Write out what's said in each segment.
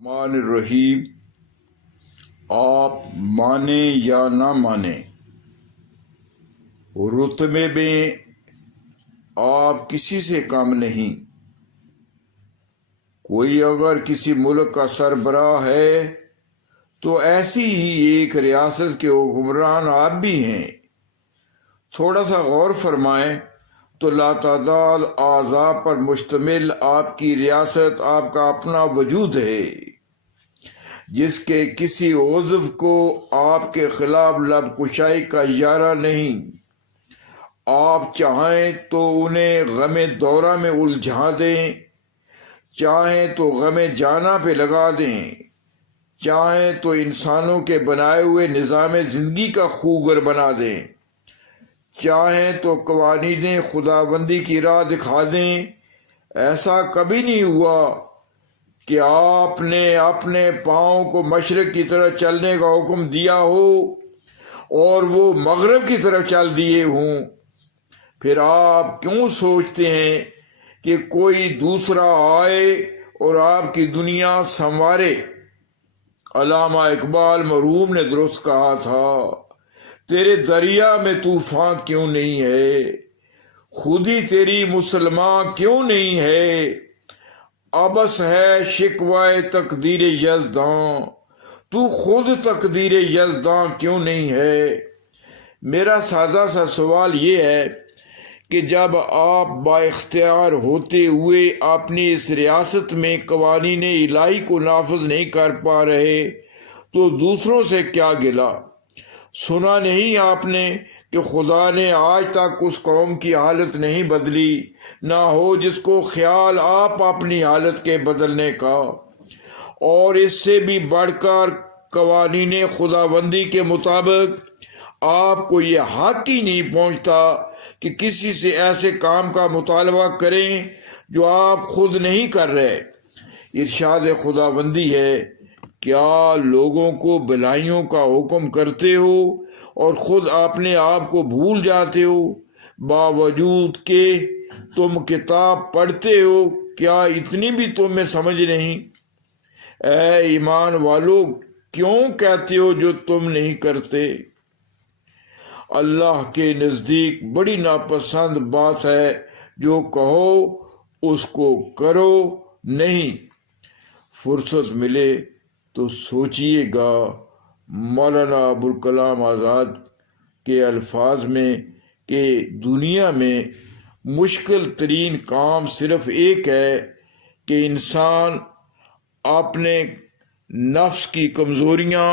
मान रहीम। आप माने या ना माने, रुतबे में आप किसी से कम नहीं। कोई अगर किसी मुल्क का सरबराह है तो ऐसी ही एक रियासत के हुक्मरान आप भी हैं। थोड़ा सा गौर फरमाएं तो लातादाद आज़ा पर मुश्तमिल आपकी रियासत आपका अपना वजूद है, जिसके किसी उज़्व को आपके खिलाफ लब कुशाई का इजारा नहीं। आप चाहें तो उन्हें गमे दौरा में उलझा दें, चाहें तो गमे जाना पे लगा दें, चाहें तो इंसानों के बनाए हुए निज़ाम ज़िंदगी का खूगर बना दें, चाहें तो कवानीने खुदाबंदी की राह दिखा दें। ऐसा कभी नहीं हुआ कि आपने अपने पाँव को मशरक़ की तरफ चलने का हुक्म दिया हो और वो मगरब की तरफ चल दिए हों। फिर आप क्यों सोचते हैं कि कोई दूसरा आए और आपकी दुनिया संवारे? अल्लामा इकबाल मरहूम ने दुरुस्त कहा था, तेरे दरिया में तूफान क्यों नहीं है, खुद ही तेरी मुसलमान क्यों नहीं है। अबस है शिकवाए तकदीर यज़दां, तू खुद तकदीर यज़दां क्यों नहीं है। मेरा सादा सा सवाल ये है कि जब आप बाइख्तियार होते हुए अपनी इस रियासत में कवानीन इलाही को नाफिज नहीं कर पा रहे तो दूसरों से क्या गिला? सुना नहीं आपने कि खुदा ने आज तक उस कौम की हालत नहीं बदली, ना हो जिसको ख्याल आप अपनी हालत के बदलने का। और इससे भी बढ़कर कवानीन खुदाबंदी के मुताबिक आपको ये हक ही नहीं पहुँचता कि किसी से ऐसे काम का मुतालबा करें जो आप खुद नहीं कर रहे। इरशाद खुदाबंदी है, क्या लोगों को भलाइयों का हुक्म करते हो और खुद अपने आप को भूल जाते हो, बावजूद के तुम किताब पढ़ते हो? क्या इतनी भी तुम में समझ नहीं? ऐ ईमान वालों, क्यों कहते हो जो तुम नहीं करते? अल्लाह के नज़दीक बड़ी नापसंद बात है जो कहो उसको करो नहीं। फुर्सत मिले तो सोचिएगा मौलाना अबुल कलाम आज़ाद के अल्फाज में कि दुनिया में मुश्किल तरीन काम सिर्फ़ एक है कि इंसान अपने नफ्स की कमज़ोरियाँ,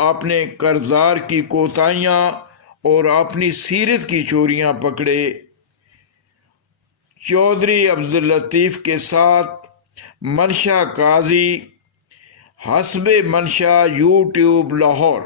अपने करदार की कोताहियाँ और अपनी सीरत की चोरियाँ पकड़े। चौधरी अब्दुल लतीफ़ के साथ मनशा काजी, हस्बे मनशा, यूट्यूब, लाहौर।